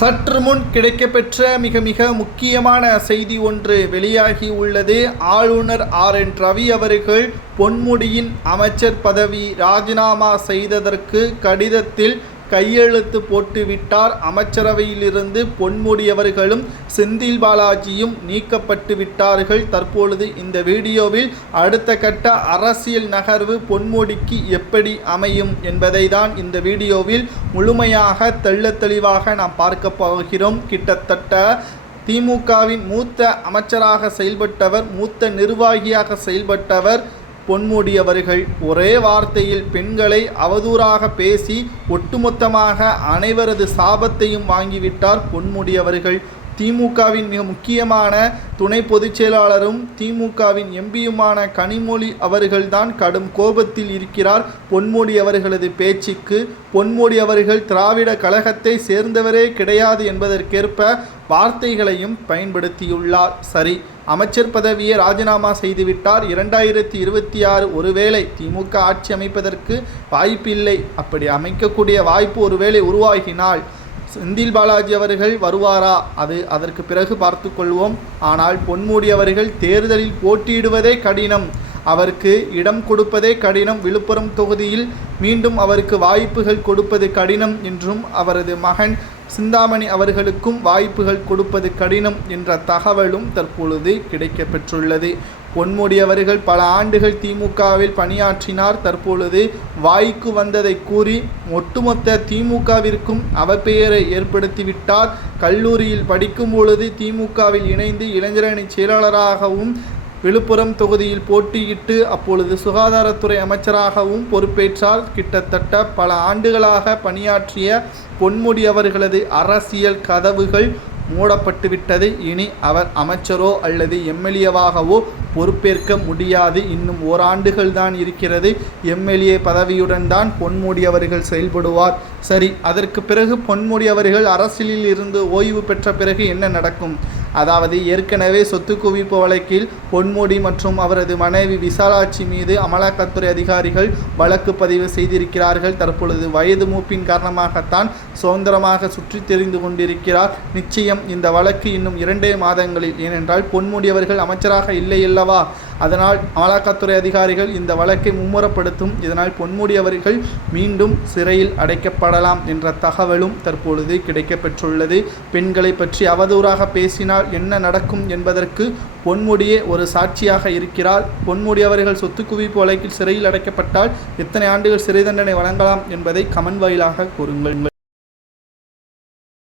சற்று முன் கிடைக்கப்பெற்ற மிக முக்கியமான செய்தி ஒன்று வெளியாகி உள்ளது. ஆளுநர் RN ரவி அவர்கள் பொன்முடியின் அமைச்சர் பதவி ராஜினாமா செய்ததற்கு கடிதத்தில் கையெழுத்து போட்டுவிட்டார். அமைச்சரவையிலிருந்து பொன்முடி அவர்களும் செந்தில் பாலாஜியும் நீக்கப்பட்டு விட்டார்கள். தற்பொழுது இந்த வீடியோவில் அடுத்த கட்ட அரசியல் நகர்வு பொன்முடிக்கு எப்படி அமையும் என்பதை தான் இந்த வீடியோவில் முழுமையாக தெளிவாக நாம் பார்க்க போகிறோம். கிட்டத்தட்ட திமுகவின் மூத்த அமைச்சராக செயல்பட்டவர், மூத்த நிர்வாகியாக செயல்பட்டவர் பொன்முடி அவர்கள் ஒரே வார்த்தையில் பெண்களை அவதூறாக பேசி ஒட்டுமொத்தமாக அனைவரது சாபத்தையும் வாங்கிவிட்டார் பொன்முடி அவர்கள். திமுகவின் மிக முக்கியமான துணை பொதுச் செயலாளரும் திமுகவின் எம்பியுமான கனிமொழி அவர்கள்தான் கடும் கோபத்தில் இருக்கிறார் பொன்முடி அவர்களது பேச்சுக்கு. பொன்முடி அவர்கள் திராவிட கழகத்தை சேர்ந்தவரே கிடையாது என்பதற்கேற்ப வார்த்தைகளையும் பயன்படுத்தியுள்ளார். சரி, அமைச்சர் பதவியை ராஜினாமா செய்துவிட்டார். 2026 ஒருவேளை திமுக ஆட்சி அமைப்பதற்கு வாய்ப்பில்லை. அப்படி அமைக்கக்கூடிய வாய்ப்பு ஒருவேளை உருவாகினால் செந்தில் பாலாஜி அவர்கள் வருவாரா? அதற்கு பிறகு பார்த்து கொள்வோம். ஆனால் பொன்முடி அவர்கள் தேர்தலில் போட்டியிடுவதே கடினம், அவருக்கு இடம் கொடுப்பதே கடினம், விழுப்புரம் தொகுதியில் மீண்டும் அவருக்கு வாய்ப்புகள் கொடுப்பது கடினம் என்றும் அவரது மகன் சிந்தாமணி அவர்களுக்கும் வாய்ப்புகள் கொடுப்பது கடினம் என்ற தகவலும் தற்பொழுது கிடைக்கப்பெற்றுள்ளது. பொன்முடி அவர்கள் பல ஆண்டுகள் திமுகவில் பணியாற்றினார். தற்பொழுது வாய்க்கு வந்ததை கூறி ஒட்டுமொத்த திமுகவிற்கும் அவப்பெயரை ஏற்படுத்திவிட்டார். கல்லூரியில் படிக்கும் பொழுது திமுகவில் இணைந்து இளைஞரணி செயலாளராகவும் விழுப்புரம் தொகுதியில் போட்டியிட்டு அப்பொழுது சுகாதாரத்துறை அமைச்சராகவும் பொறுப்பேற்றார். கிட்டத்தட்ட பல ஆண்டுகளாக பணியாற்றிய பொன்முடி அவர்களது அரசியல் கதவுகள் மூடப்பட்டுவிட்டது. இனி அவர் அமைச்சரோ அல்லது எம்எல்ஏவாகவோ பொறுப்பேற்க முடியாது. இன்னும் ஓராண்டுகள் தான் இருக்கிறது. எம்எல்ஏ பதவியுடன் தான் பொன்முடி அவர்கள் செயல்படுவார். சரி, அதற்கு பிறகு பொன்முடி அவர்கள் அரசியலில் இருந்து ஓய்வு பெற்ற பிறகு என்ன நடக்கும்? அதாவது ஏற்கனவே சொத்து குவிப்பு வழக்கில் பொன்முடி மற்றும் அவரது மனைவி விசாலாட்சி மீது அமலாக்கத்துறை அதிகாரிகள் வழக்கு பதிவு செய்திருக்கிறார்கள். தற்பொழுது வயது மூப்பின் காரணமாகத்தான் சுதந்திரமாக சுற்றி தெரிந்து கொண்டிருக்கிறார். நிச்சயம் இந்த வழக்கு இன்னும் 2 மாதங்களில், ஏனென்றால் பொன்முடி அவர்கள் அமைச்சராக இல்லை அல்லவா, அதனால் அமலாக்கத்துறை அதிகாரிகள் இந்த வழக்கை மும்முரப்படுத்தும். இதனால் பொன்முடி அவர்கள் மீண்டும் சிறையில் அடைக்கப்படலாம் என்ற தகவலும் தற்பொழுது கிடைக்கப்பெற்றுள்ளது. பெண்களை பற்றி அவதூறாக பேசினால் என்ன நடக்கும் என்பதற்கு பொன்முடியே ஒரு சாட்சியாக இருக்கிறார். பொன்முடி அவர்கள் சொத்து குவிப்பு வழக்கில் சிறையில் அடைக்கப்பட்டால் எத்தனை ஆண்டுகள் சிறை தண்டனை வழங்கலாம் என்பதை கமெண்ட் வாயிலாக கூறுங்கள்.